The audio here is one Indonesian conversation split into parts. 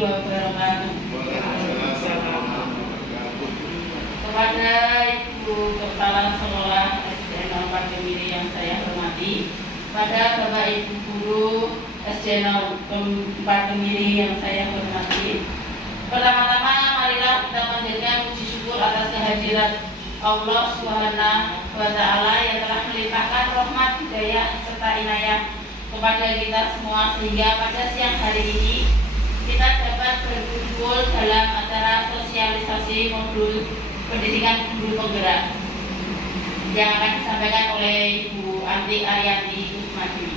wabarakatuh. Kepada Ibu Kepala Sekolah SD 04 Kemiri yang saya hormati, pada Bapak Ibu Guru SD 04 Kemiri yang saya hormati, pertama-tama marilah kita panjatkan puji syukur atas kehadirat Allah Subhanahu wa Ta'ala yang telah melimpahkan rahmat, hidayah serta inayah kepada kita semua, sehingga pada siang hari ini kita dapat berkumpul dalam acara sosialisasi modul pendidikan guru penggerak yang akan disampaikan oleh Ibu Anti Ariyanti Kusmadi.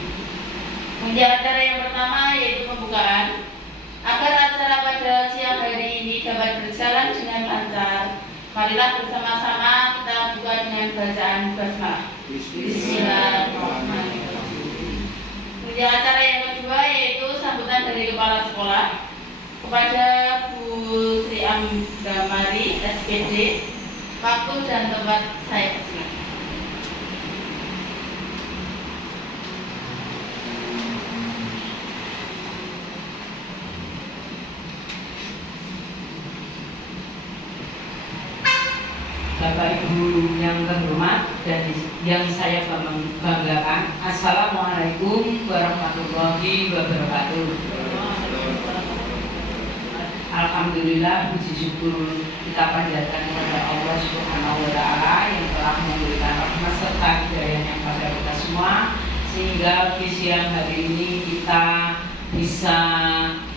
Menjadi acara yang pertama yaitu pembukaan. Agar acara pada siang hari ini dapat berjalan dengan lancar, marilah bersama-sama kita buka dengan bacaan basmalah. Bismillahirrahmanirrahim. Kemudian acara yang kedua yaitu sambutan dari Kepala Sekolah kepada Bu Sri Amdamari SPD. Waktu dan tempat saya persilakan. Bapak Ibu yang terhormat dan yang saya banggakan, Assalamualaikum warahmatullahi wabarakatuh. Alhamdulillah, puji syukur kita panjatkan kepada Allah Subhanahu wa Ta'ala yang telah memberikan rahmat serta hidayahnya kepada kita semua, sehingga di siang hari ini kita bisa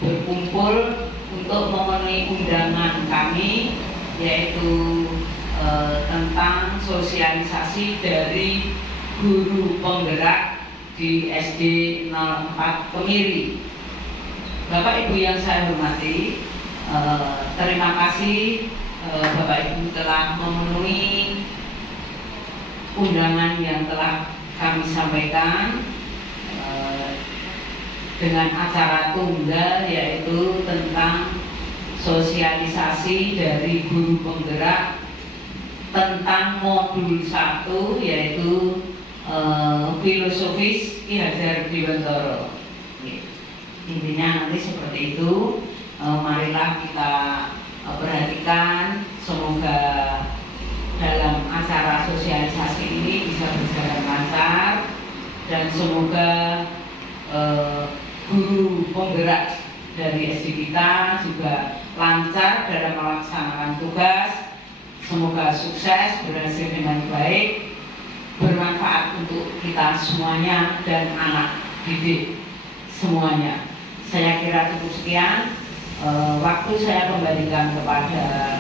berkumpul untuk memenuhi undangan kami, yaitu tentang sosialisasi dari guru penggerak di SD 04 Kemiri. Bapak Ibu yang saya hormati, terima kasih Bapak Ibu telah memenuhi undangan yang telah kami sampaikan dengan acara tunggal, yaitu tentang sosialisasi dari guru penggerak tentang modul 1, yaitu filosofis Ki Hajar Dewantara. Intinya nanti seperti itu. Marilah kita perhatikan, semoga dalam acara sosialisasi ini bisa berjalan lancar, dan semoga guru penggerak dari SD kita juga lancar dalam melaksanakan tugas. Semoga sukses, berhasil dengan baik, bermanfaat untuk kita semuanya dan anak didik semuanya. Saya kira cukup sekian. Waktu saya kembalikan kepada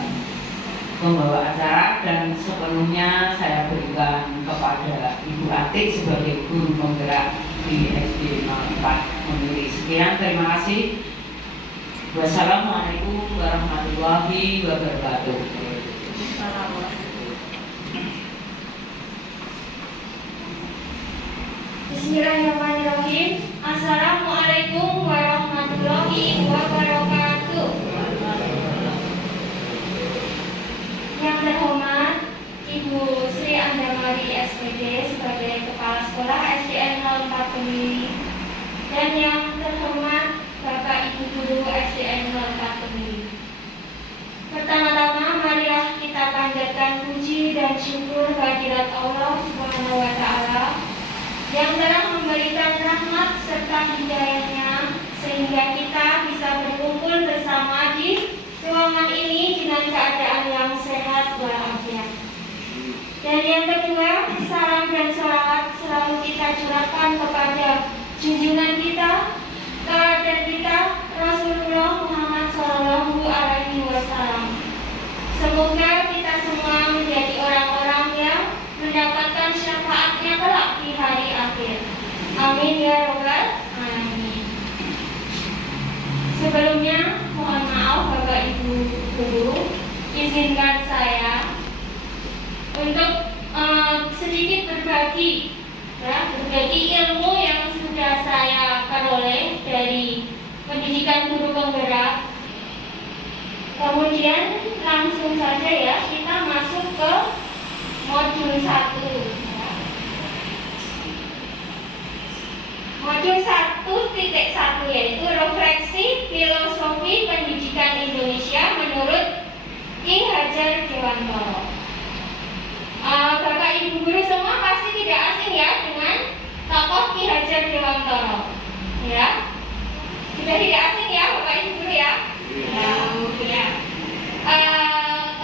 pembawa acara, dan sepenuhnya saya berikan kepada Ibu Atik sebagai guru penggerak di SD 04 Kemiri. Sekian, terima kasih. Wassalamualaikum warahmatullahi wabarakatuh. Bismillahirrahmanirrahim. Assalamualaikum warahmatullahi wabarakatuh. Yang terhormat Ibu Sri Andamari SPD sebagai Kepala Sekolah SDN 04 Kemiri, dan yang terhormat Bapak Ibu Guru SDN 04 Kemiri. Pertama-tama marilah kita panjatkan puji dan syukur kehadirat Allah Subhanahu wa Ta'ala yang telah memberikan rahmat serta hidayahnya, sehingga kita bisa berkumpul bersama di ruangan ini dengan keadaan yang sehat walafiat. Dan yang kedua, salam dan sholawat selalu kita curahkan kepada junjungan kita, teladan kita, Rasulullah Muhammad SAW. Semoga kita semua menjadi orang-orang yang mendapatkan syafaatnya kelak di hari akhir. Amin ya robbal alamin. Sebelumnya mohon maaf Bapak Ibu Guru, izinkan saya untuk sedikit berbagi ilmu yang sudah saya peroleh dari pendidikan guru penggerak. Kemudian langsung saja ya kita masuk ke modul 1. Modul 1 1.1 yaitu refleksi filosofi pendidikan Indonesia menurut Ki Hajar Dewantara. Bapak Ibu guru semua pasti tidak asing ya dengan tokoh Ki Hajar Dewantara, ya? Sudah tidak asing ya Bapak Ibu guru ya? Ya.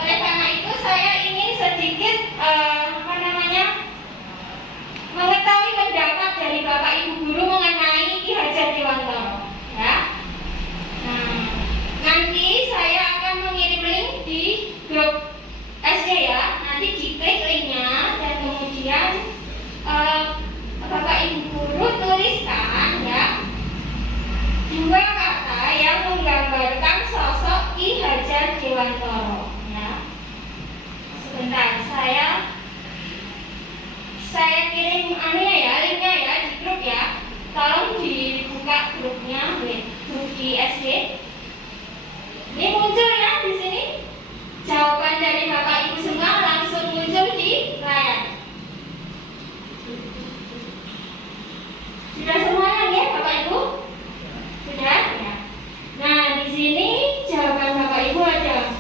Oleh karena itu saya ingin sedikit mengetahui pendapat dari Bapak Ibu guru mengenai Ki Hajar Dewantara, ya. Nah, nanti saya akan mengirim link di grup SD ya. Nanti diklik linknya dan kemudian Bapak Ibu guru tuliskan ya 2 kata yang menggambarkan sosok Ki Hajar Dewantara, ya. Sebentar, saya kirim linknya ya di grup ya. Tolong dibuka grupnya, grup di SD. Ini muncul ya di sini. Jawaban dari Bapak Ibu semua langsung muncul di layar. Sudah semuanya ya Bapak Ibu? Sudah ya. Nah, di sini jawaban Bapak Ibu ada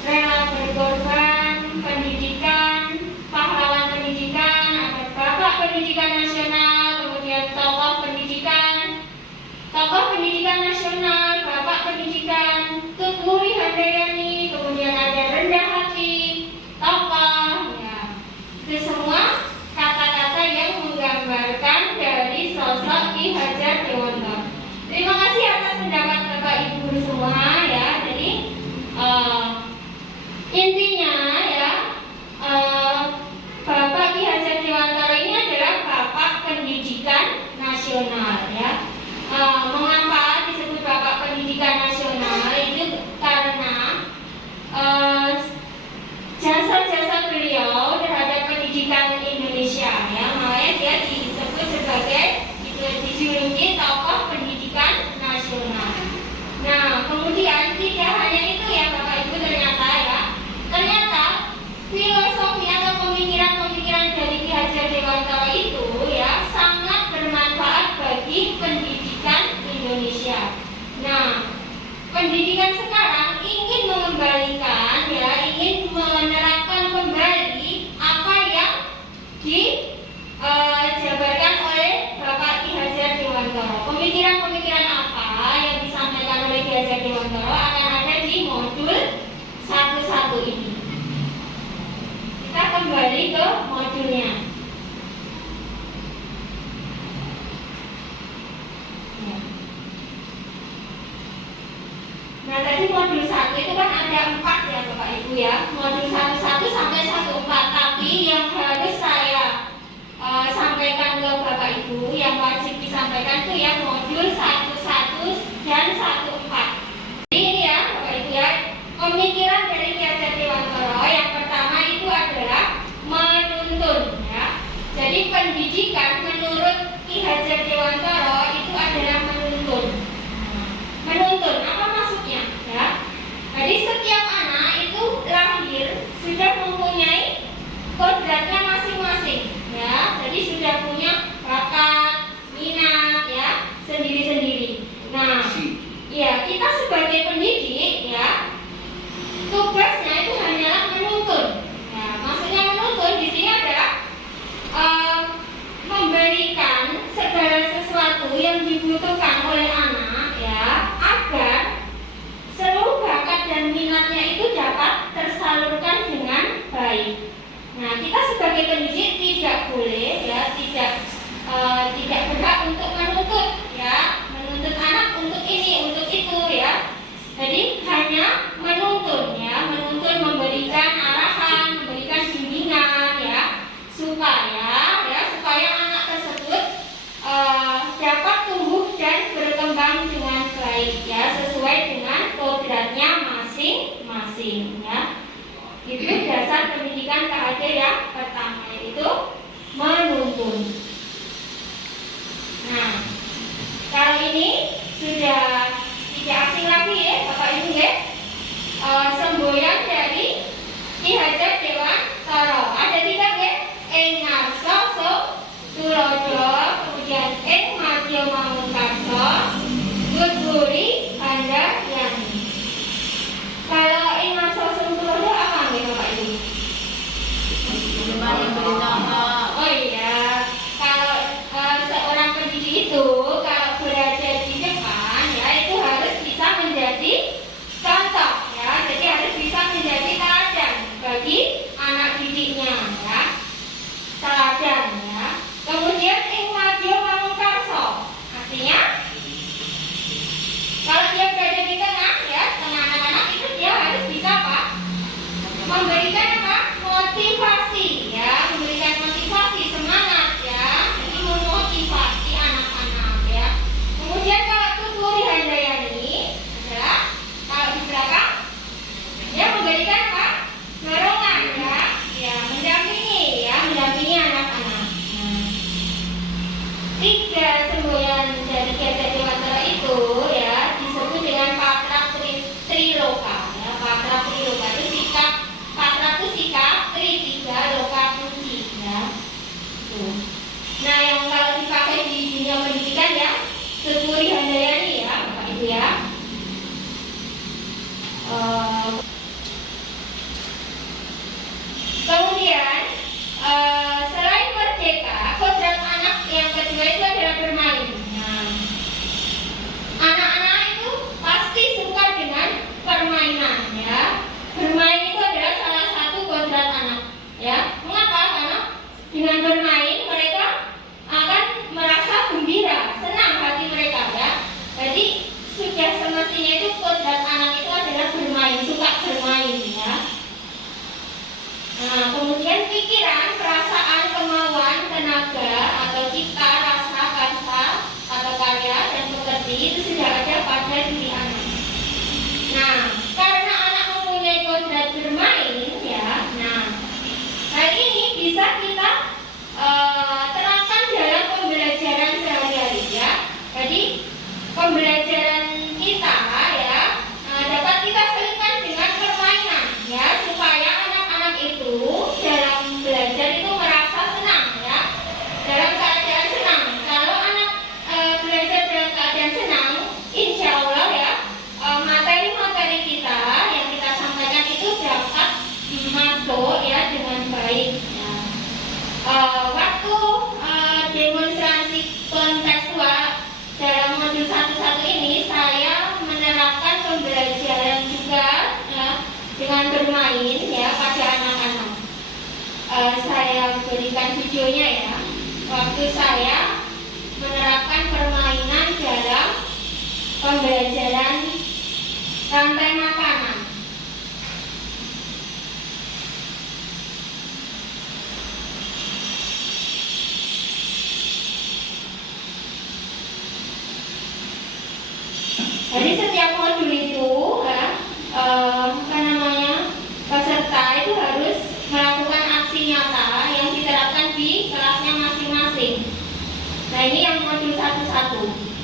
rela berkorban, pendidikan, pahlawan pendidikan, ada Bapak Pendidikan Nasional, kemudian tokoh pendidikan nasional, Bapak Pendidikan, Tuturi Handayani, kemudian ada rendah hati, tokoh, ya. Itu semua kata-kata yang menggambarkan dari sosok Ki Hajar Dewantara. Terima kasih atas pendapat Bapak Ibu guru semua ya. Jadi intinya ya, Bapak Ki Hajar Dewantara ini adalah Bapak Pendidikan Nasional ya. Mengapa disebut Bapak Pendidikan Nasional? Itu karena jasa-jasa beliau terhadap pendidikan Indonesia ya. Makanya dia disebut sebagai dijuluki tokoh pendidikan nasional. Nah, kemudian tidak hanya itu ya Bapak Ibu, ternyata filosofi atau pemikiran-pemikiran dari Ki Hajar Dewantara itu ya sangat bermanfaat bagi pendidikan Indonesia. Nah, pendidikan sekarang ingin mengembalikan ya, ingin menerapkan kembali apa yang dijabarkan oleh Bapak Ki Hajar Dewantara. Pemikiran-pemikiran apa yang disampaikan oleh Ki Hajar Dewantara akan ada di modul 1 ini. Kita kembali ke modulnya. Nah, tadi modul 1 itu kan ada 4 ya Bapak Ibu ya. Modul 1 sampai 1/4. Tapi yang harus saya sampaikan ke Bapak Ibu, yang wajib disampaikan itu ya modul 1 dan 1/4. Jadi ini ya Bapak Ibu ya, pemikiran dari Ki Hajar Dewantara yang pertama itu adalah menuntun ya. Jadi pendidikan menurut Ki Hajar Dewantara itu adalah menuntun. Menuntun apa maksudnya ya? Jadi setiap anak itu lahir sudah mempunyai kodratnya masing-masing ya. Jadi sudah punya bakat, minat ya, sendiri-sendiri. Nah, ya kita sebagai pendidik ya, tugasnya itu hanyalah menuntun. Nah, maksudnya menuntun di sini adalah memberikan segala sesuatu yang dibutuhkan oleh anak ya, agar seluruh bakat dan minatnya itu dapat tersalurkan dengan baik. Nah, kita sebagai pendidik tidak boleh ya, tidak berhak untuk menuntut ya, menuntut anak untuk ini, untuk itu ya. Jadi hanya menuntun ya, menuntun, memberikan arahan, memberikan bimbingan ya, supaya anak tersebut dapat tumbuh dan berkembang dengan baik ya, sesuai dengan kodratnya masing-masing ya. Itu dasar pendidikan Ki Hajar yang pertama, yaitu menuntun. Nah, kalau ini sudah tidak asing lagi ya Bapak Ibu ya. Semboyan dari Ki Hajar Dewantara ada 3 ya. Ing ngarsa so tulodo, kemudian ing madya mamungkarsa, semboyan dari Gesek Dewantara itu ya disebut dengan patra triloka ya. Patra triloka itu sikap, patra itu sikap, tri tiga, loka kunci ya. Tuh. Nah, yang kalau dipakai di dunia pendidikan ya Tuturi Handayani ya Bapak Ibu ya. Kemudian selain merdeka, kodrat anak yang kedua itu adalah bermain. Nah, anak-anak itu pasti suka dengan permainan ya. Bermain itu adalah salah satu kodrat anak ya. Mengapa? Karena dengan bermain mereka akan merasa gembira, senang hati mereka ya. Jadi sudah semestinya itu kodrat anak itu adalah bermain, suka bermain ya. Nah, kemudian pikiran, perasaan, kemauan, tenaga atau cipta, rasa, karsa atau karya dan pekerti itu sudah ada pada diri anak. Nah, karena anak mempunyai kodrat bermain ya, nah hal ini bisa kita terapkan dalam pembelajaran sehari-hari ya. Jadi pembelajaran kita ya dapat kita selipkan dengan permainan ya, supaya anak-anak itu dalam belajar itu merasa senang ya, dalam keadaan senang. Kalau anak belajar dalam keadaan senang, insya Allah ya materi-materi kita yang kita sampaikan itu dapat masuk ya dengan baik ya. Waktu demonstrasi kontekstual dalam modul 1.1 ini saya menerapkan pembelajaran juga ya, dengan bermain ya pada anak-anak. Saya berikan videonya ya. Waktu saya menerapkan permainan dalam pembelajaran rantai makanan. Jadi setiap modul itu ya, peserta itu harus melakukan aksi nyata yang diterapkan di kelasnya masing-masing. Nah, ini yang modul 1.1.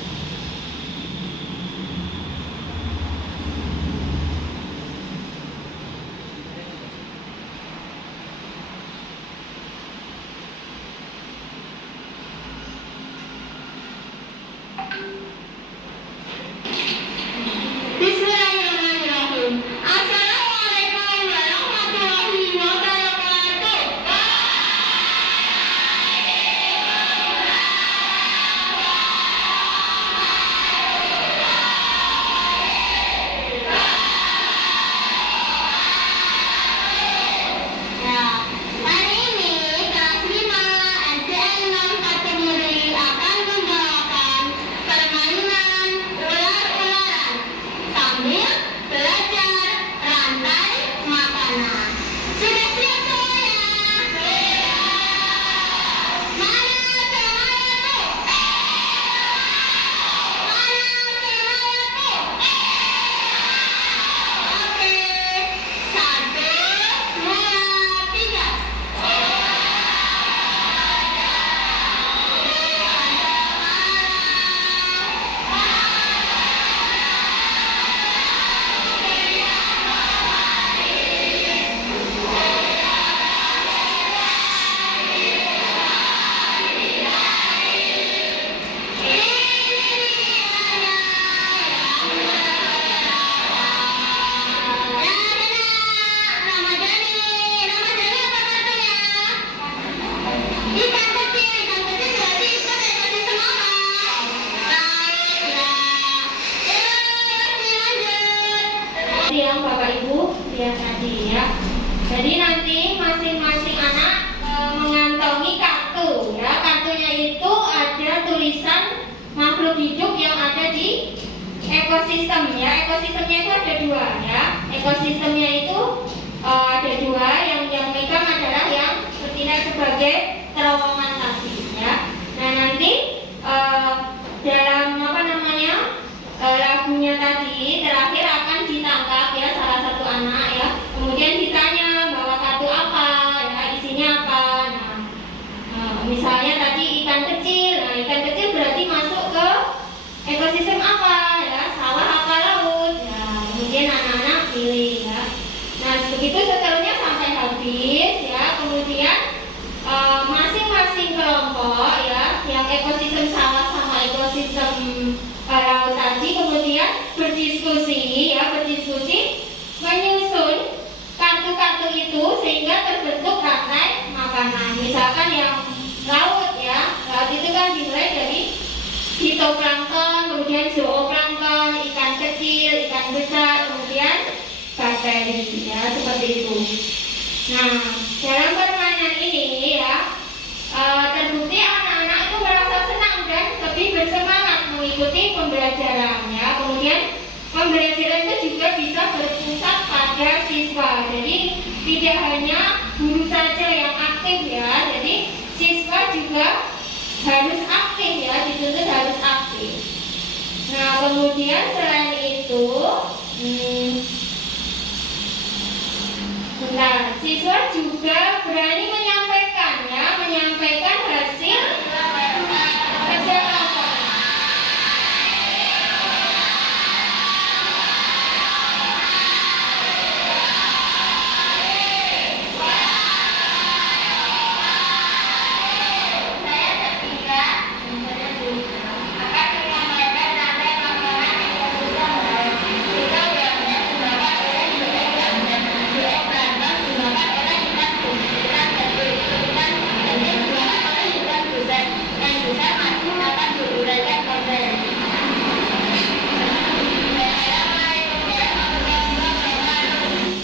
Bismillahirrahmanirrahim. Assalamualaikum warahmatullahi wabarakatuh. Ya, hari ini kelas 5 SDN 0 Patimuri akan membawakan permainan ular-ularan sambil belajar rantai makanan. Sudah siap semuanya? Mana semuanya tuh? Mana semuanya tuh? Oke, 1, 2, 3. Yang Bapak Ibu lihat tadi ya. Jadi nanti masing-masing anak mengantongi kartu ya. Kartunya itu ada tulisan makhluk hidup yang ada di ekosistem ya. Ekosistemnya itu ada 2 ya. Ekosistemnya itu ada 2, yang megang adalah yang bertindak sebagai terowongan tadi ya. Nah, nanti dalam lagunya tadi terakhir akan ditangkap ya salah satu anak ya. Kemudian ditanya bawa kartu apa ya, isinya apa. Nah, misalnya tadi ikan kecil. Nah, ikan kecil berarti masuk makanan. Misalkan yang laut ya, laut itu kan dimulai dari fitoplankton, kemudian zooplankton, ikan kecil, ikan besar, kemudian bakteri ya, seperti itu. Nah, dalam permainan ini ya, terbukti anak-anak itu merasa senang dan lebih bersemangat mengikuti pembelajaran ya. Kemudian pembelajaran itu juga bisa berpusat pada siswa. Jadi tidak hanya guru saja yang aktif ya. Jadi siswa juga harus aktif ya, dituntut harus aktif. Nah, kemudian selain itu, siswa juga berani menyampaikan ya, menyampaikan hasil kerja kelompok.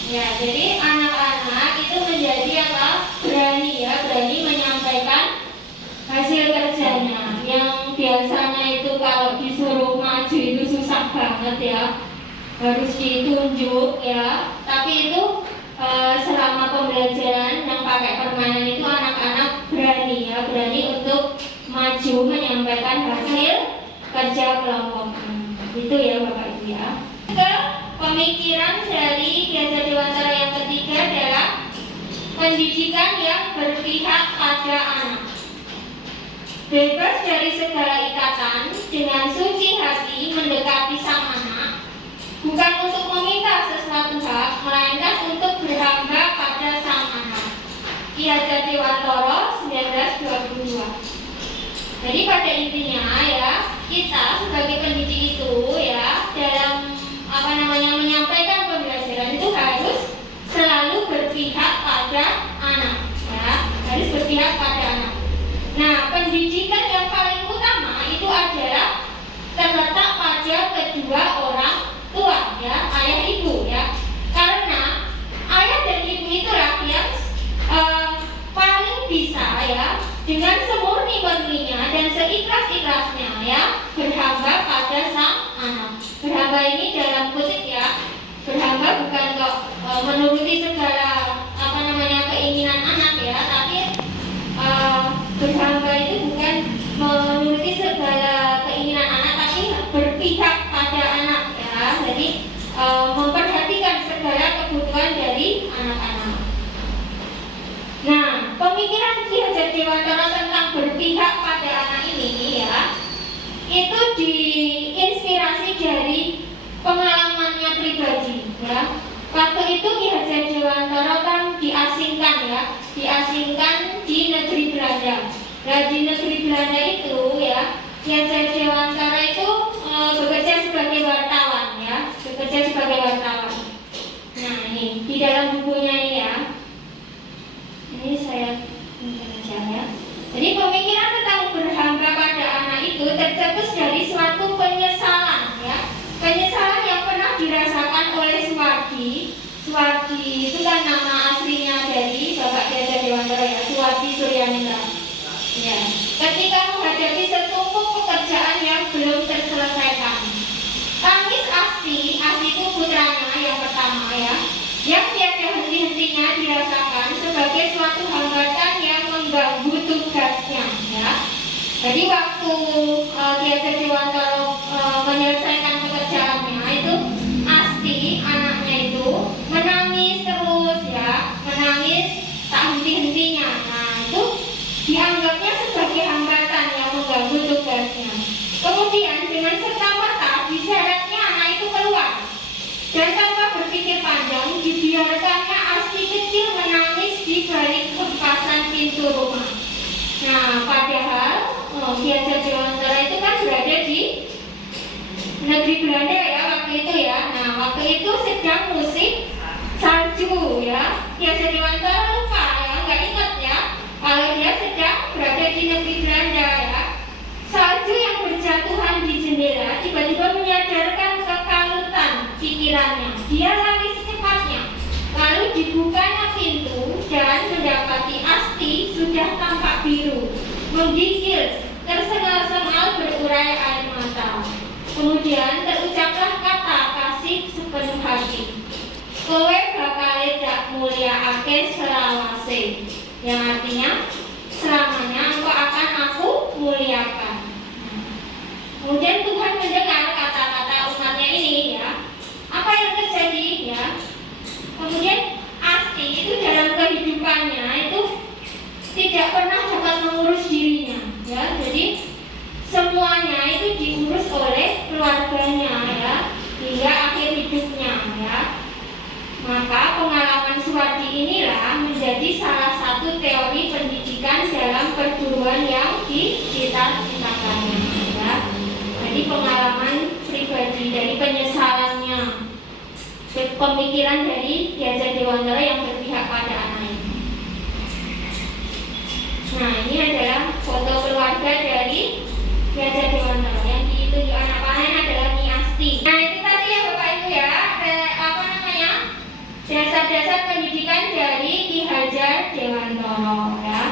Ya, jadi anak-anak itu menjadi apa? Berani ya, berani menyampaikan hasil kerjanya. Yang biasanya itu kalau disuruh maju itu susah banget ya, harus ditunjuk ya. Tapi itu selama pembelajaran yang pakai permainan itu anak-anak berani ya, berani untuk maju menyampaikan hasil kerja kelompok. Itu ya Bapak Ibu ya. Pemikiran dari Ki Hajar Dewantara yang ketiga adalah pendidikan yang berpihak pada anak. Bebas dari segala ikatan, dengan suci hati mendekati sang anak, bukan untuk meminta sesuatu hak, melainkan untuk berhamba pada sang anak. Ki Hajar Dewantara 1922. Jadi pada intinya ya, kita sebagai pendidik itu ya, dalam menyampaikan pembelajaran itu harus selalu berpihak pada anak ya, harus berpihak pada anak. Nah, pendidikan yang paling utama itu adalah terletak pada kedua orang tua ya, ayah ibu ya. Karena ayah dan ibu itulah yang paling bisa ya, dengan semurni-murninya dan seikhlas-ikhlasnya ya, berhamba pada sang anak. Berhamba ini dalam kutip ya, berhamba bukan kok menuruti segala keinginan anak ya, tapi berhamba itu bukan menuruti segala keinginan anak, tapi berpihak pada anak ya. Jadi memperhatikan segala kebutuhan dari anak-anak. Nah, pemikiran Ki Hajar Dewantara tentang berpihak pada anak ini ya, itu diinspirasi dari pengalamannya pribadi ya. Waktu itu Ki Hajar Dewantara kan diasingkan ya, diasingkan di negeri Belanda. Nah, di negeri Belanda itu ya, Ki Hajar Dewantara itu bekerja sebagai wartawan ya, bekerja sebagai wartawan. Nah, ini di dalam bukunya ini ya. Ini saya baca ya. Jadi pemikiran tentang berhamba pada anak itu tercetus dari suatu penyesalan ya. Penyesalan yang pernah dirasakan oleh Suwardi. Suwardi itu kan nama aslinya dari Bapak Ki Hajar Dewantara ya, Suwardi Suryaningrat. Ya. Ketika menghadapi setumpuk pekerjaan yang belum terselesaikan, tangis Asti itu putranya yang pertama ya, yang tiada henti-hentinya dirasakan sebagai suatu hambatan yang mengganggu tugasnya ya. Jadi waktu Ki Hajar Dewantara menyelesaikan pekerjaannya itu, Asti anaknya itu menangis terus ya, menangis tak henti-hentinya. Nah, itu dianggapnya sebagai hambatan yang mengganggu tugasnya. Kemudian dengan serta-merta diseretnya anak itu keluar, dan tanpa berpikir panjang dibiarkannya Asti kecil menangis di balik hempasan pintu rumah. Nah, padahal Ki Hajar Dewantara itu kan berada di negeri Belanda ya waktu itu ya. Nah, waktu itu sedang musim salju ya. Ki Hajar Dewantara lupa ya, nggak ingat ya. Kalau dia sedang berada di negeri Belanda ya, salju yang berjatuhan di jendela tiba-tiba menyadarkan kekalutan pikirannya. Dia lari secepatnya, lalu dibukanya pintu dan mendapati Asti sudah tampak biru, menggigil, tersengal-sengal berurai air mata. Kemudian terucaplah kata kasih sepenuh hati. Kowe bakal dak mulyaake selawase, yang artinya selamanya engkau akan aku muliakan. Kemudian Tuhan mendengar kata-kata umatnya ini ya. Apa yang terjadi ya? Kemudian Asti itu dalam kehidupannya itu tidak pernah dapat mengurus dirinya ya. Jadi semuanya itu diurus oleh keluarganya ya, hingga akhir hidupnya ya. Maka pengalaman Suwardi inilah menjadi salah satu teori pendidikan dalam perguruan yang dicita-citakannya ya. Jadi pengalaman pribadi dari penyesalannya, pemikiran dari Ki Hajar Dewantara yang berpihak pada anak ini. Nah, ini adalah foto keluarga dari Ki Hajar Dewantara. Yang ditunjuk anak panah adalah Nyi Asti. Nah, itu tadi ya Bapak Ibu ya, dasar-dasar pendidikan dari Ki Hajar Dewantara ya.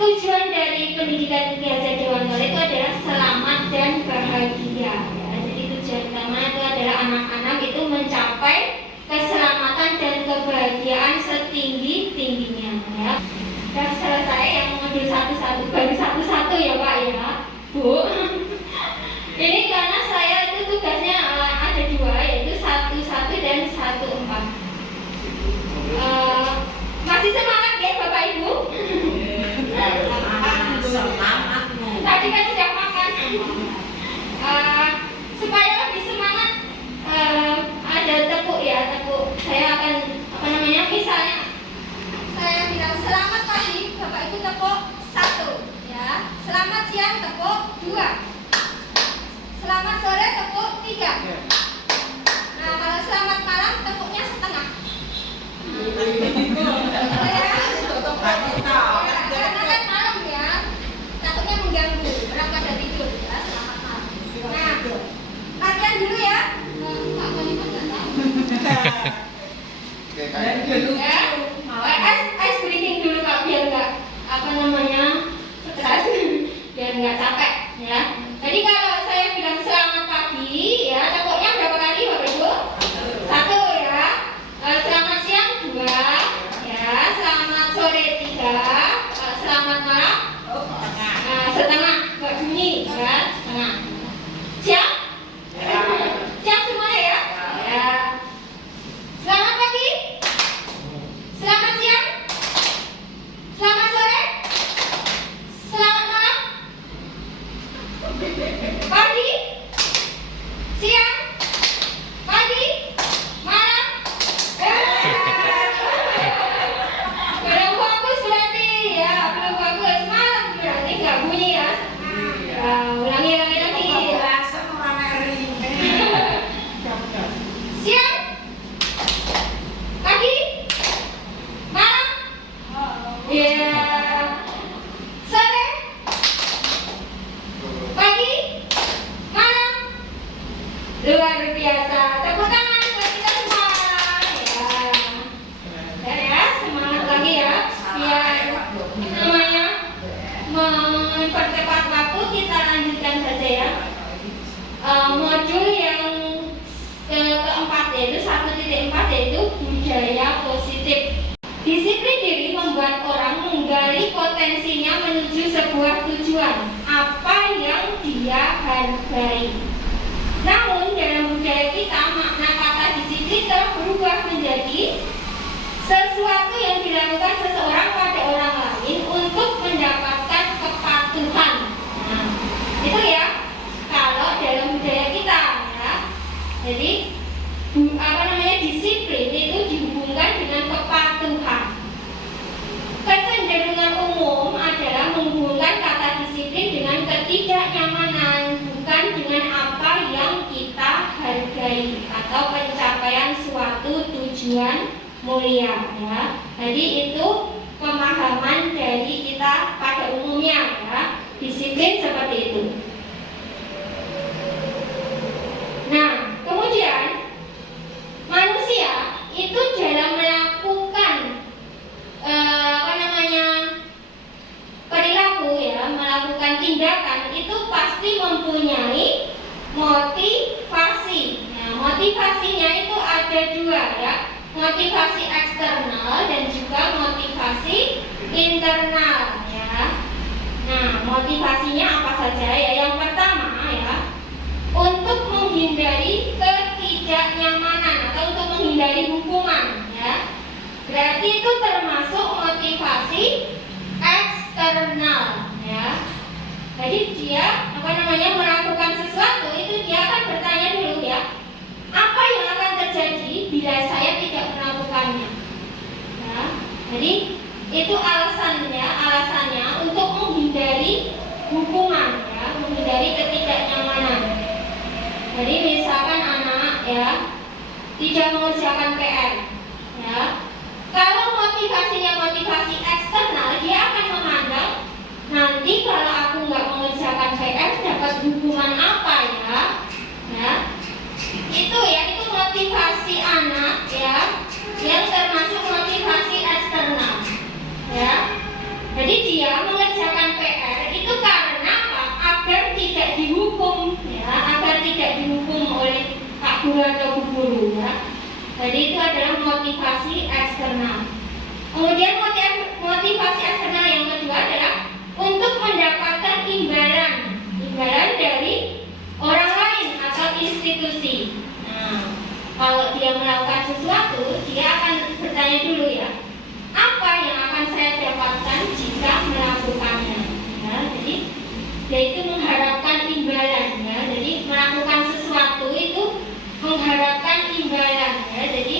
Tujuan dari pendidikan Ki Hajar Dewantara itu adalah selamat dan bahagia ya. Jadi tujuan utama itu adalah anak-anak itu mencapai keselamatan dan kebahagiaan setinggi-tingginya ya. Sudah selesai yang modul satu-satu, baru satu-satu ya Pak ya Bu. Ini karena saya itu tugasnya ada dua, yaitu 1.1 dan 1.4. Masih semangat ya Bapak Ibu? Tadi kan sudah makan. Supaya lebih semangat, ada tepuk ya, tepuk. Saya akan misalnya saya bilang selamat pagi, Bapak Ibu tepuk 1 ya. Selamat siang tepuk 2. Selamat sore tepuk 3. Nah, kalau selamat malam tepuknya setengah. Karena kan malam ya, takutnya mengganggu orang pada tidur ya. Selamat malam. Nah, latihan dulu ya. Pak Tony nggak tahu. Ya, ice breathing dulu Kak, biar nggak stres, biar nggak capek ya. Jadi kalau saya bilang selamat pagi ya, tepuknya berapa kali Bapak Ibu? 1 ya. Selamat siang 2 ya. Selamat sore 3. Selamat malam setengah, nggak bunyi ya, setengah. Siap? Siap semuanya ya? Ya. Selamat pagi. Selamat siang. Selamat sore. Selamat malam. Pagi, siang, pagi, malam. Belum fokus berarti ya, belum fokus. Malam berarti nggak bunyi ya. Ulangi lagi. Siang, pagi, malam. Ya. Sore, pagi, malam. Luar biasa. Tepuk tangan buat kita semua ya. Ya, semangat lagi ya. Biar mempercepat waktu, kita lanjutkan saja ya. Modul yang keempat yaitu 1.4 yaitu budaya positif. Disiplin diri membuat orang menggali potensinya menuju sebuah tujuan, apa yang dia hargai. Namun dalam budaya kita, makna kata disiplin telah berubah menjadi sesuatu yang dilakukan seseorang pada orang lain untuk mendapatkan kepatuhan. Nah, itu ya kalau dalam budaya kita ya. Jadi disiplin itu dihubungkan dengan kepatuhan. Kecenderungan umum adalah menghubungkan kata disiplin dengan ketidaknyamanan, bukan dengan apa yang kita hargai atau pencapaian suatu tujuan mulia ya. Jadi itu pemahaman ya, motivasi eksternal dan juga motivasi internal ya. Nah, motivasinya apa saja ya? Yang pertama ya, untuk menghindari ketidaknyamanan atau untuk menghindari hukuman ya. Berarti itu termasuk motivasi eksternal ya. Jadi dia melakukan sesuatu itu dia akan bertanya dulu ya, apa yang akan terjadi bila saya tidak melakukannya ya. Jadi itu alasannya untuk menghindari hukuman ya, menghindari ketidaknyamanan. Jadi misalkan anak ya tidak mengerjakan PR ya, kalau motivasinya motivasi eksternal, dia akan memandang nanti kalau aku nggak mengerjakan PR dapat hukuman apa ya, ya itu motivasi anak ya, yang termasuk motivasi eksternal ya. Jadi dia mengerjakan PR itu karena apa? Agar tidak dihukum ya, agar tidak dihukum oleh Pak Guru atau Bu Guru ya. Jadi itu adalah motivasi eksternal. Kemudian motivasi eksternal yang kedua adalah untuk mendapatkan imbalan dari orang lain atau institusi. Nah, kalau dia melakukan sesuatu, dia akan bertanya dulu ya, apa yang akan saya dapatkan jika melakukannya? Ya, jadi yaitu mengharapkan imbalan ya. Jadi melakukan sesuatu itu mengharapkan imbalan ya. Jadi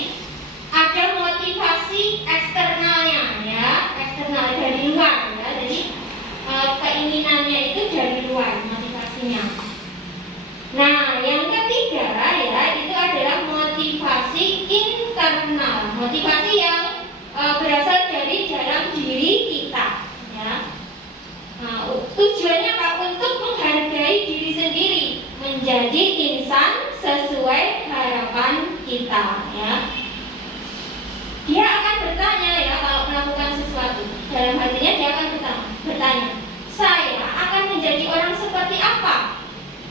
ada motivasi eksternalnya ya, eksternal dari luar ya. Jadi keinginannya itu dari luar motivasinya. Nah, yang ketiga ya, itu adalah motivasi internal, motivasi yang berasal dari dalam diri kita ya. Nah, tujuannya apa? Untuk menghargai diri sendiri, menjadi insan sesuai harapan kita ya. Dia akan bertanya ya, kalau melakukan sesuatu, dalam hatinya dia akan bertanya, saya akan menjadi orang seperti apa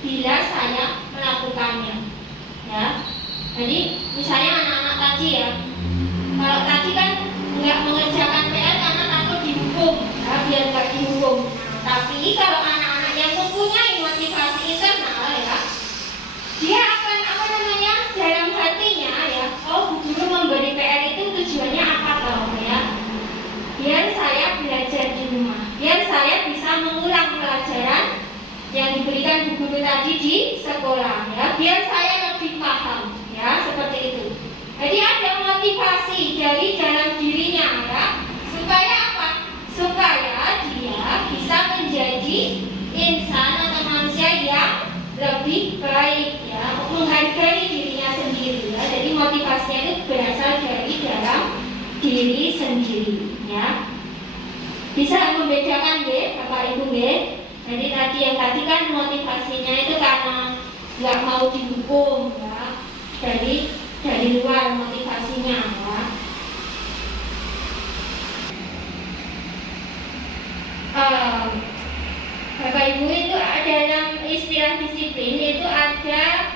bila saya melakukannya ya. Jadi misalnya anak-anak tadi ya, kalau tadi kan nggak mengerjakan PR karena takut dihukum ya, biar nggak dihukum. Nah, tapi kalau anak-anak yang mempunyai motivasi internal ya, dia akan dalam hatinya ya, oh Bu Guru memberi PR itu tujuannya apa toh ya, biar saya belajar di rumah, biar saya bisa mengulang pelajaran yang diberikan Bu Guru tadi di sekolah ya, biar saya lebih paham ya, seperti itu. Jadi ada motivasi dari dalam dirinya ya, supaya apa? Supaya dia bisa menjadi insan atau manusia yang lebih baik ya, menghargai dirinya sendiri ya. Jadi motivasinya itu berasal dari dalam diri sendiri ya. Bisa membedakan ya Bapak Ibu ya. Jadi yang tadi kan motivasinya itu karena nggak mau dihukum ya, dari luar motivasinya ya. Bapak Ibu, itu dalam istilah disiplin itu ada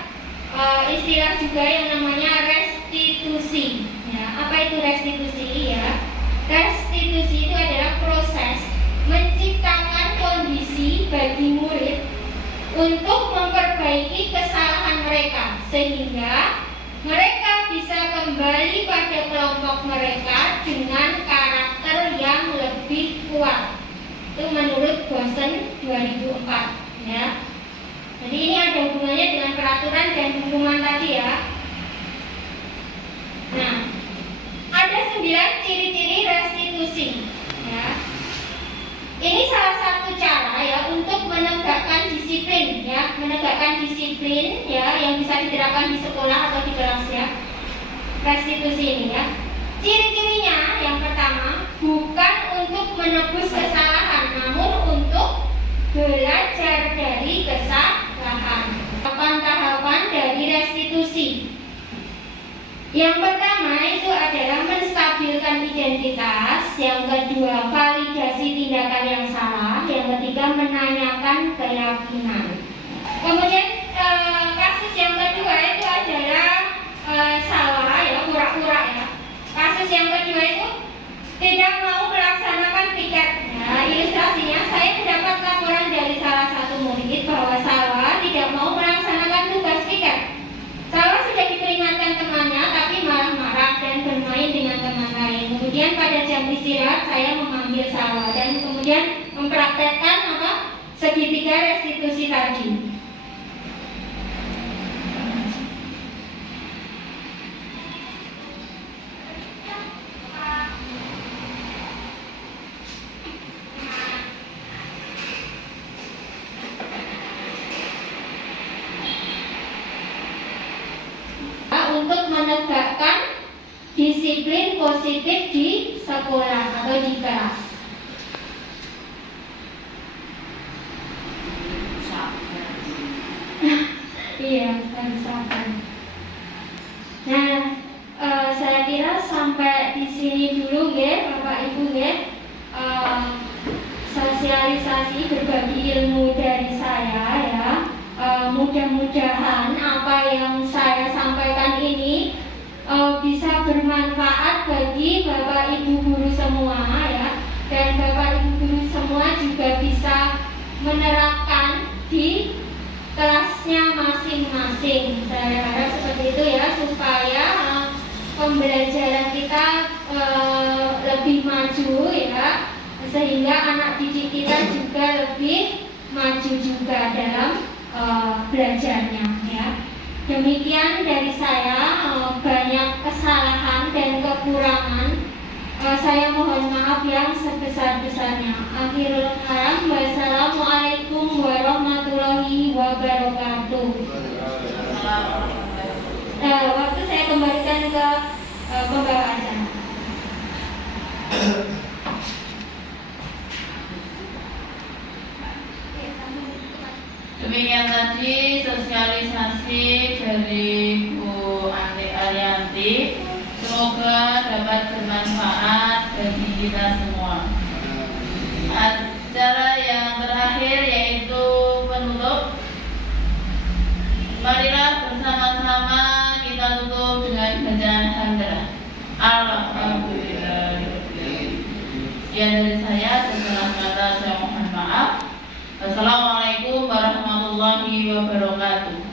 istilah juga yang namanya restitusi ya. Apa itu restitusi ya? Restitusi itu adalah proses menciptakan kondisi bagi murid untuk memperbaiki kesalahan mereka sehingga mereka bisa kembali pada kelompok mereka dengan karakter yang lebih kuat. Itu menurut Bosen 2004 ya. Jadi ini ada hubungannya dengan peraturan dan hukuman tadi ya. Nah, ada 9 ciri-ciri restitusi ya. Ini salah satu cara ya untuk menegakkan disiplin ya, menegakkan disiplin ya yang bisa diterapkan di sekolah atau di kelas ya. Restitusi ini ya. Ciri-cirinya yang pertama, bukan untuk menebus kesalahan, namun untuk belajar dari kesalahan. Tahapan-tahapan dari restitusi. Yang pertama itu adalah menstabilkan identitas. Yang kedua, validasi tindakan yang salah. Yang ketiga, menanyakan keyakinan. Kemudian kasus yang kedua itu adalah salah ya, pura-pura tidak mau melaksanakan piketnya. Ilustrasinya, saya mendapat laporan dari salah satu murid bahwa Salwa tidak mau melaksanakan tugas piket. Salwa sudah diperingatkan temannya, tapi malah marah dan bermain dengan teman lain. Kemudian pada jam istirahat saya memanggil Salwa dan kemudian mempraktekkan segitiga restitusi tadi. Untuk menegakkan disiplin positif di sekolah atau di kelas. Iya, harus sabar. Nah, saya kira sampai di sini dulu, Bapak Ibu, sosialisasi berbagi ilmu dari saya ya. Mudah-mudahan apa yang saya sampaikan ini bisa bermanfaat bagi Bapak Ibu guru semua ya, dan Bapak Ibu guru semua juga bisa menerapkan di kelasnya masing-masing. Saya harap seperti itu ya, supaya pembelajaran kita lebih maju ya, sehingga anak didik kita juga lebih maju juga dalam belajarnya ya. Demikian dari saya, banyak kesalahan dan kekurangan. Saya mohon maaf yang sebesar-besarnya. Akhirul kalam, wassalamualaikum warahmatullahi wabarakatuh. Waktu saya kembalikan ke pembawa acara. Demikian tadi sosialisasi dari Bu Andi Arianti. Semoga dapat bermanfaat bagi kita semua. Acara yang terakhir yaitu penutup. Marilah bersama-sama kita tutup dengan bacaan hamdalah. Alhamdulillah. Sekian dari saya, setelah kata saya mohon maaf. Assalamualaikum warahmatullahi wabarakatuh.